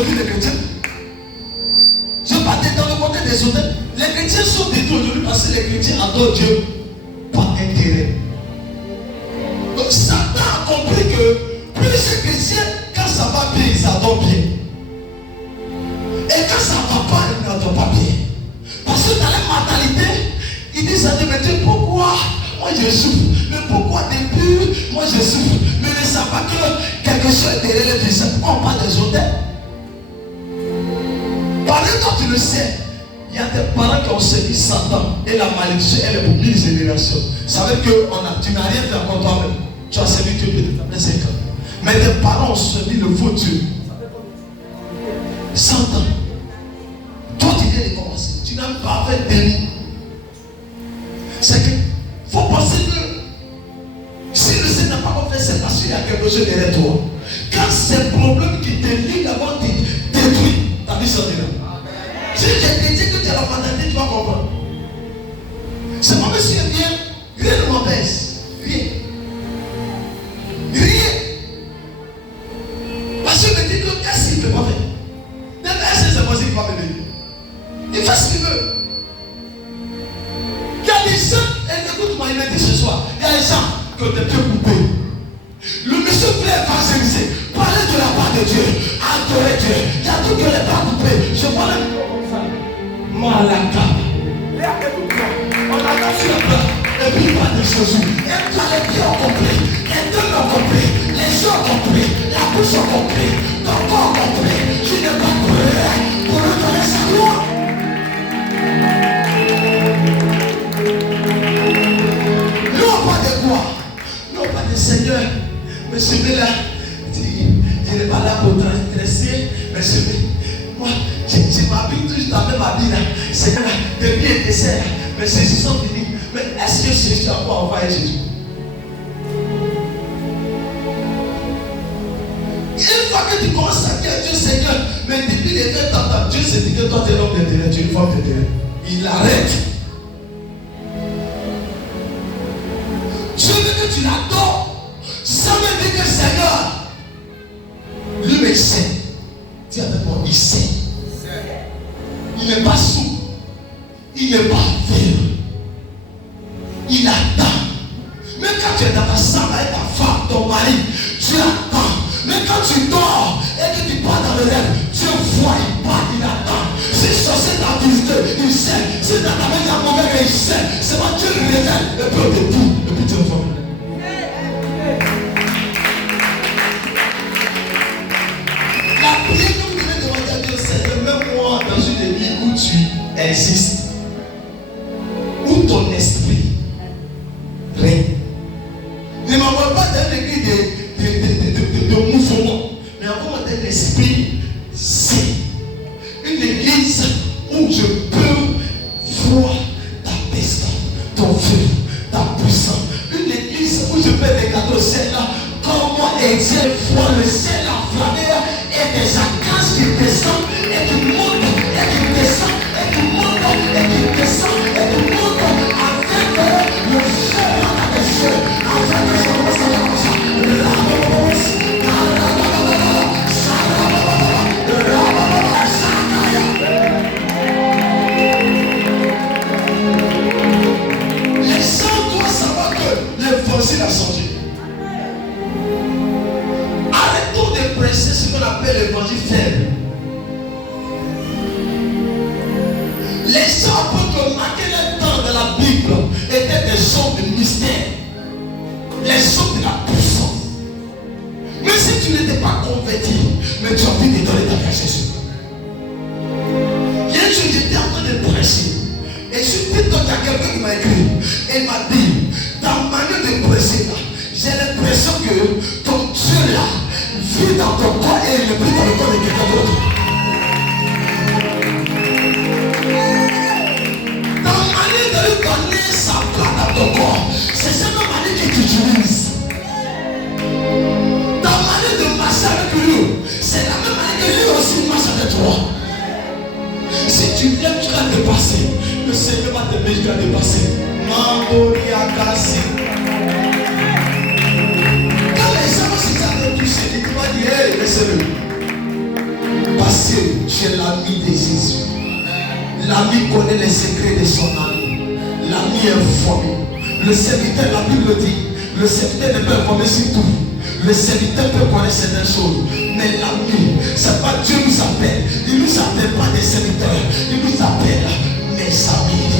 aujourd'hui les chrétiens. Je partais dans le côté des hôtels. Les chrétiens sont détruits aujourd'hui parce que les chrétiens adorent Dieu par intérêt. Donc Satan a compris que plus les chrétiens, quand ça va bien, ils adorent bien. Et quand ça ne va pas, ils n'adorent pas bien. Parce que dans la mentalité, ils disent à Dieu, mais Dieu, pourquoi moi je souffre? Mais pourquoi depuis moi je souffre? Mais ne savent pas que quelque chose est derrière les visage. Pourquoi on parle des hôtels? Par exemple, tu le sais, il y a des parents qui ont servi Satan et la malédiction, elle est pour 1000 générations. Ça veut dire que tu n'as rien fait encore toi-même. Tu as servi Dieu peut-être après 5 ans. Mais tes parents ont servi le faux Dieu. 100 ans. Toi, tu viens de commencer. Tu n'as pas fait délit. C'est que faut penser que si le Seigneur n'a pas fait, c'est parce qu'il y a quelque chose derrière toi. Quand c'est un problème qui te lie d'abord, tu détruis ta vie sur là. Si je te dis que tu as la mentalité, tu vas comprendre. C'est moi, monsieur, rien ne m'empêche. Rien. Rien. Parce que je me dis que qu'est-ce qu'il ne peut pas faire? Même est-ce que c'est possible qu'il va me dire? Il fait ce qu'il veut. Il y a des gens, écoute-moi, il m'a dit ce soir, il y a des gens qui ont des pieds coupés. Le monsieur voulait évangéliser, parler de la part de Dieu, adorer Dieu. Il y a tout que les bras coupés. Je vois le Malaka. On a cassé le plat. Et puis il parle de Jésus. Et toi, les pieds ont compris, les deux ont compris, les yeux ont compris, la bouche ont compris, ton corps a compris. Tu n'es pas prêt pour redonner sa gloire. Non pas de quoi, non pas de Seigneur. Mais celui-là, il n'est pas là pour t'intéresser. Mais celui, moi, j'ai ma vie toujours dans la même habit là. Seigneur, depuis et dessert, mais ceux-ci sont finis. Mais est-ce que Jésus a pas envoyé Jésus? Une fois que tu commences à dire Dieu Seigneur, mais depuis les 20 ans, Dieu s'est dit que toi tu es l'homme d'intérêt, tu es une femme d'intérêt. Il arrête. Je veux que tu l'adores. Ça veut dire que Seigneur, lui mais il sait. Dis avec moi, il sait. Il n'est pas sourd. Il n'est pas aveugle. Il attend. Même quand tu es dans ta chambre avec ta femme, ton mari, tu attends. Mais quand tu dors et que tu pars dans le rêve, Dieu voit, il part, il attend. Si sorcier t'a visité, il sait. Si dans ta main il y a mauvais, il sait. C'est moi Dieu le révèle. Et puis au début, et puis tu le vois. La prière que vous devez demander à Dieu, c'est de même moi dans une vie où tu existes. Où ton esprit règne. Ne m'envoie pas dans une église de mouvement, mais envoie dans l'esprit saint. Une église où je peux voir ta destin, ton feu, ta puissance. Une église où je peux regarder au ciel là, comment Dieu voit le ciel enflammé et des acaces qui descendent et qui montent et qui descendent et qui montent et qui descendent et qui montent avec le feu dans les yeux, avec les yeux comme ça. Les gens doivent savoir que l'évangile a changé. Arrêtons de prêcher ce qu'on appelle l'évangile faible. Les gens peuvent marquer le temps de la Bible étaient des gens de mystère, les gens de la puissance. Mais si tu n'étais pas converti, mais tu as envie de donner ta vie à Jésus. Hier, j'étais en train de prêcher. Et sur TikTok, il y a quelqu'un qui m'a écrit. Et m'a dit, ta manière de prêcher là, j'ai l'impression que ton Dieu là vit dans ton corps et il ne vit dans le corps de quelqu'un d'autre. Ta manière de lui donner sa place dans ton corps, c'est cette manière qu'il t'utilise. Ta manière de marcher avec lui, c'est la même manière que lui aussi marche avec toi. Si tu viens, tu vas dépasser. Le Seigneur va t'aimer, tu vas dépasser. Mandoriakasi. Quand les gens vont se toucher, tu vas dire, hey, laissez-le. Parce connaît les secrets de son ami. L'ami est formé. Le serviteur, la Bible dit, le serviteur ne peut informer sur tout. Le serviteur peut connaître certaines choses. Mais l'ami, c'est pas Dieu nous appelle. Il ne nous appelle pas des serviteurs. Il nous appelle mes amis.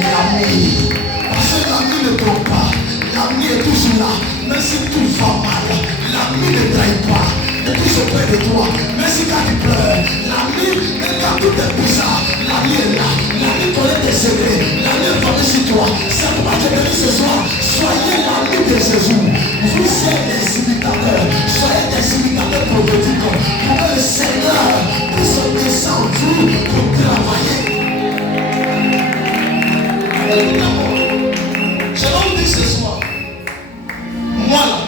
L'ami. Parce que l'ami ne trompe pas. L'ami est toujours là. Même si tout va mal, l'ami ne trahit pas. Il est toujours près de toi. Même si quand tu pleures, l'ami, même quand tout est bizarre, l'ami est là. L'ami connaît tes secrets. L'ami est formé sur toi. C'est pourquoi je te dis ce soir, soyez l'ami de Jésus. Vous êtes des imitateurs. Soyez des imitateurs prophétiques. Pour que le Seigneur puisse descendre pour travailler. Je vais vous dire ce soir. Moi là,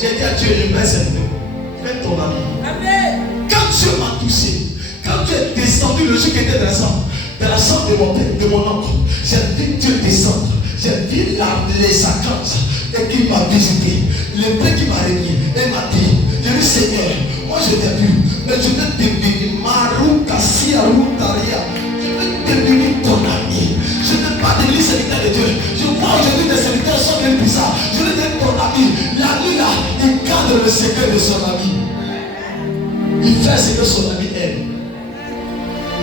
j'ai dit à Dieu, je vais servir. Fais ton ami. Amen. Quand Dieu m'a touché, quand Dieu est descendu, le jour qui était dans la chambre de mon père, de mon oncle, j'ai vu Dieu descendre. J'ai vu les archanges et qui m'a visité. Le père qui m'a réuni et m'a dit, j'ai dit Seigneur, moi je t'ai vu, mais je vais devenir Marou Kassia Routaria. Je vais devenir ton ami. Je ne vais pas devenir serviteur de Dieu. Je vois aujourd'hui des serviteurs sont bien bizarres. Je vais devenir ton ami. L'ami là, il garde le secret de son ami. Il fait ce que son ami aime.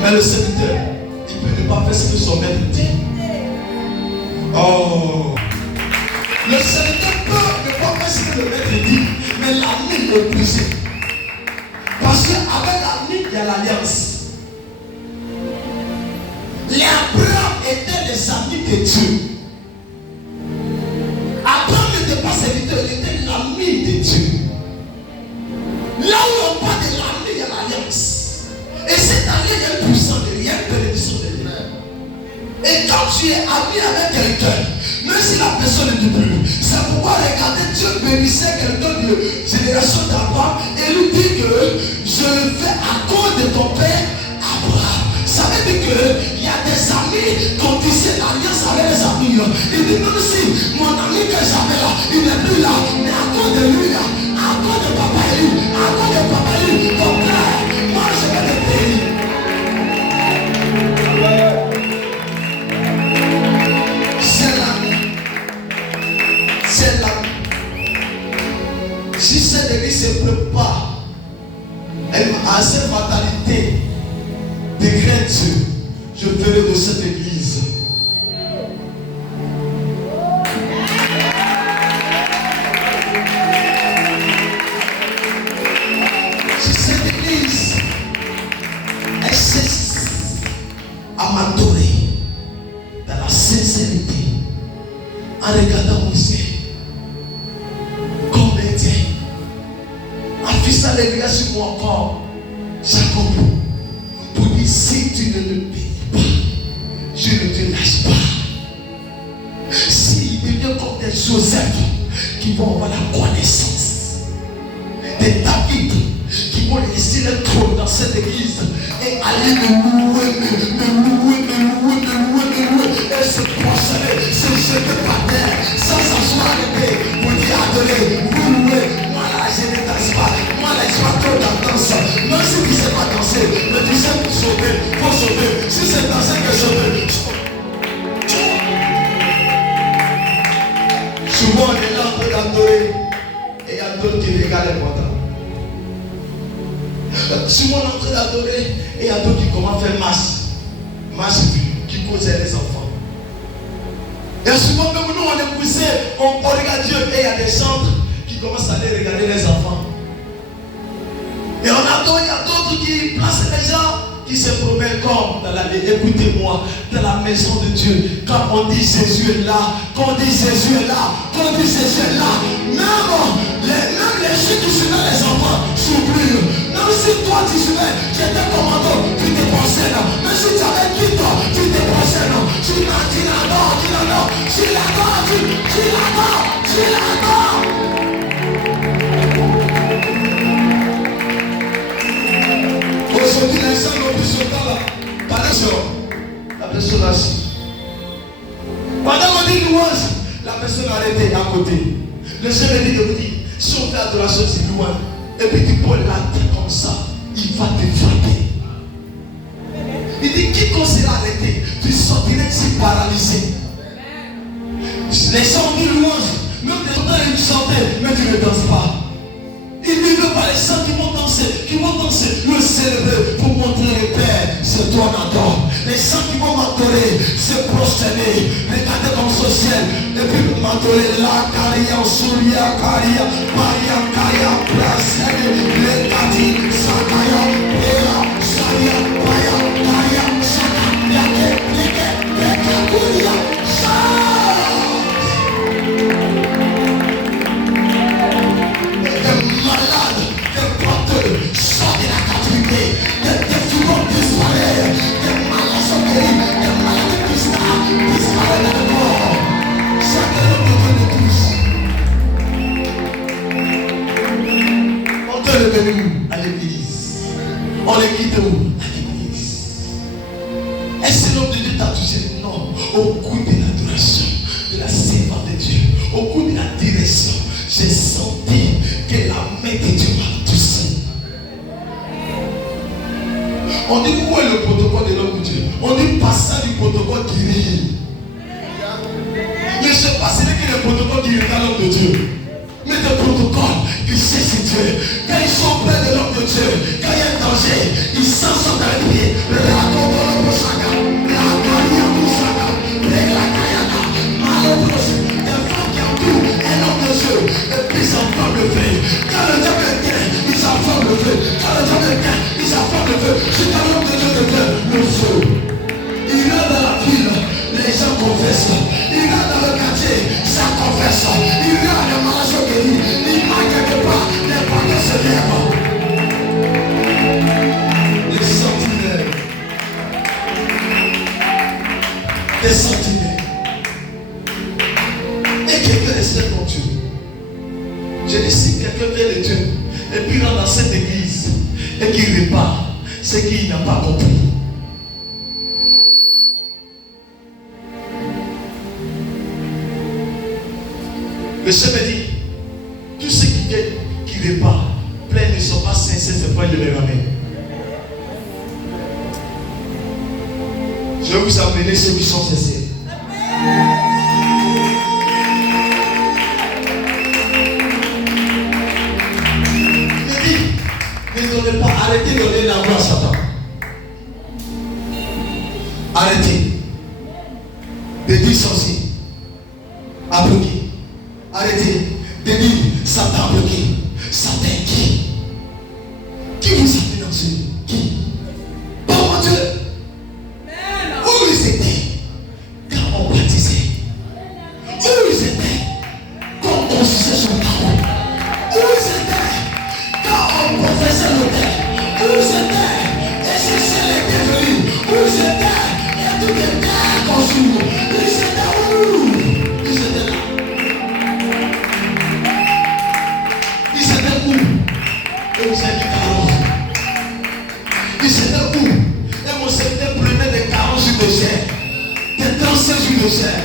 Mais le serviteur, il ne peut pas faire ce que son maître dit. Oh! Le serviteur peut ne pas faire ce que le maître dit. Mais l'ami est brisé. Parce qu'avec l'ami, il y a l'alliance. Les Abraham étaient les amis de Dieu. Abraham n'était pas serviteur, il était l'ami de Dieu. Là où on parle de l'ami, il y a l'alliance. Et cette alliance, il y a une puissance de rien, une bénédiction de rien. Et quand tu es ami avec quelqu'un, même si la personne ne te plus, c'est pourquoi regarder Dieu bénissait quelqu'un de génération d'Abraham et lui dit que je le fais à cause de ton père Abraham. Ça veut dire qu'il y a des amis qui ont tissé l'alliance avec les amis. Il dit même si mon ami que j'avais là, il n'est plus là, mais à cause de lui, à cause de papa Élie, à cause de papa Élie, ton frère, moi je vais te bénir. C'est l'ami. C'est l'ami. Si cette église se prépare à cette fatalité, de Dieu, je ferai de cette église si cette église elle cesse à m'adorer dans la sincérité en regardant mon ciel comme un Dieu en fixant les regards sur moi encore Jacob. Pour dire, si tu ne le bénis pas, je ne te lâche pas. S'il devient comme des Joseph qui vont avoir la connaissance, des David qui vont laisser le trône dans cette église et aller me louer, et se prosterner, se jeter par terre, sans s'asseoir arrêter, pour dire adorer, louer. Moi là, je ne danse pas. Moi là, je suis trop dans la danse. Même si tu ne sais pas danser, mais tu sais pour sauver, faut sauver. Si c'est danser que sauver. Souvent, on est là en train d'adorer et il y a d'autres qui regardent les pointants. Souvent, on est en train d'adorer et il y a d'autres qui commencent à faire marche qui causaient les enfants. Et souvent, même nous, on est poussés, on regarde Dieu et il y a des centres qui commencent à aller regarder les enfants. Et on attend, il y a d'autres qui placent les gens qui se promènent comme dans la vie. Écoutez-moi, dans la maison de Dieu, quand on dit Jésus est là, quand on dit Jésus est là, quand on dit Jésus est là, même les chiens qui suivaient les enfants s'oublient. Même si toi tu suivais, j'étais commandant, tu te procèdes. Même si tu avais 8 ans, tu te procèdes. Tu l'adores, tu l'adores. Aujourd'hui, les gens n'ont plus ce temps là. Pendant la personne assise. Pendant qu'on dit louange, la personne arrêtée à côté. Le Seigneur dit de vous dire, si on fait adoration, c'est louange. Et puis tu poses la tête comme ça, il va te frapper. Il dit, qui qu'on sera arrêté? Tu c'est paralysé. Les gens ont dit louange, même les gens ils chantaient, mais tu ne danses pas. Il ne veut pas les gens qui vont danser, le célébrer pour montrer le Père, c'est toi n'adore. Les gens qui vont m'adorer, se prosterner, regarder comme ce ciel, et puis m'adorer la caria, souria, caria, paria, caria, brasserie, le cadi, sakaya, pera, saria, paya, caria, sakaya, leke, peka, kuria, sort de la captivité, des figures disparaissent, des malades sont guéris, des malades disparaissent dans le corps. Chacun de Dieu de tous. On te le venu à l'église. On les quitte où? À l'église. Est-ce que l'homme de Dieu t'a touché? Non. Au coup de l'adoration, de la servante de Dieu, au coup de la direction, j'ai senti que la main de Dieu m'a touché. On dit où est le protocole de l'homme de Dieu? On dit passage du protocole guérir. Mais je ne sais pas si c'est le protocole qui regarde l'homme de Dieu. Mais le protocole qui sait si Dieu. Quand ils sont près de l'homme de Dieu, quand il y a un danger, ils s'en sont arrivés. Et puis ils enflamment le feu. Quand le diable est bien, ils enflamment le feu. Quand le diable est bien, ils enflamment le feu. C'est quand l'homme de Dieu devient le feu. Il va dans la ville, les gens confessent. Il va dans le quartier, ça confesse. Il va dans le malade guéri. Il va quelque part, les parents se lèvent. Les sentinelles. Des sentinelles. Et quelqu'un espère ton Dieu. Je dis si quelqu'un vient de Dieu et puis rentre dans cette église et qu'il répare, c'est qu'il n'a pas compris. Le Seigneur me dit, tous ceux qui viennent, qui réparent, pleins ne sont pas sincères, c'est pas de les ramener. Je vais vous amener ceux qui sont sincères. Arrêtez de donner la voix à Satan. Arrêtez de dire sorcier à bloquer. Arrêtez de dire Satan a bloqué. Satan qui? Qui vous a financé? Qui? Oh mon Dieu! Où ils étaient quand on baptisait? Où ils étaient quand on suçait son parole? Où ils étaient quand on professait le terre? Où c'était? Et si c'est les bienvenus? Où c'était? Et tout était conçu. Ils étaient où? Ils étaient là. Ils étaient où? Et vous avez dit 40. Ils étaient où? Et mon Seigneur prenait des 40 jours de chair, des 35 jours de chair.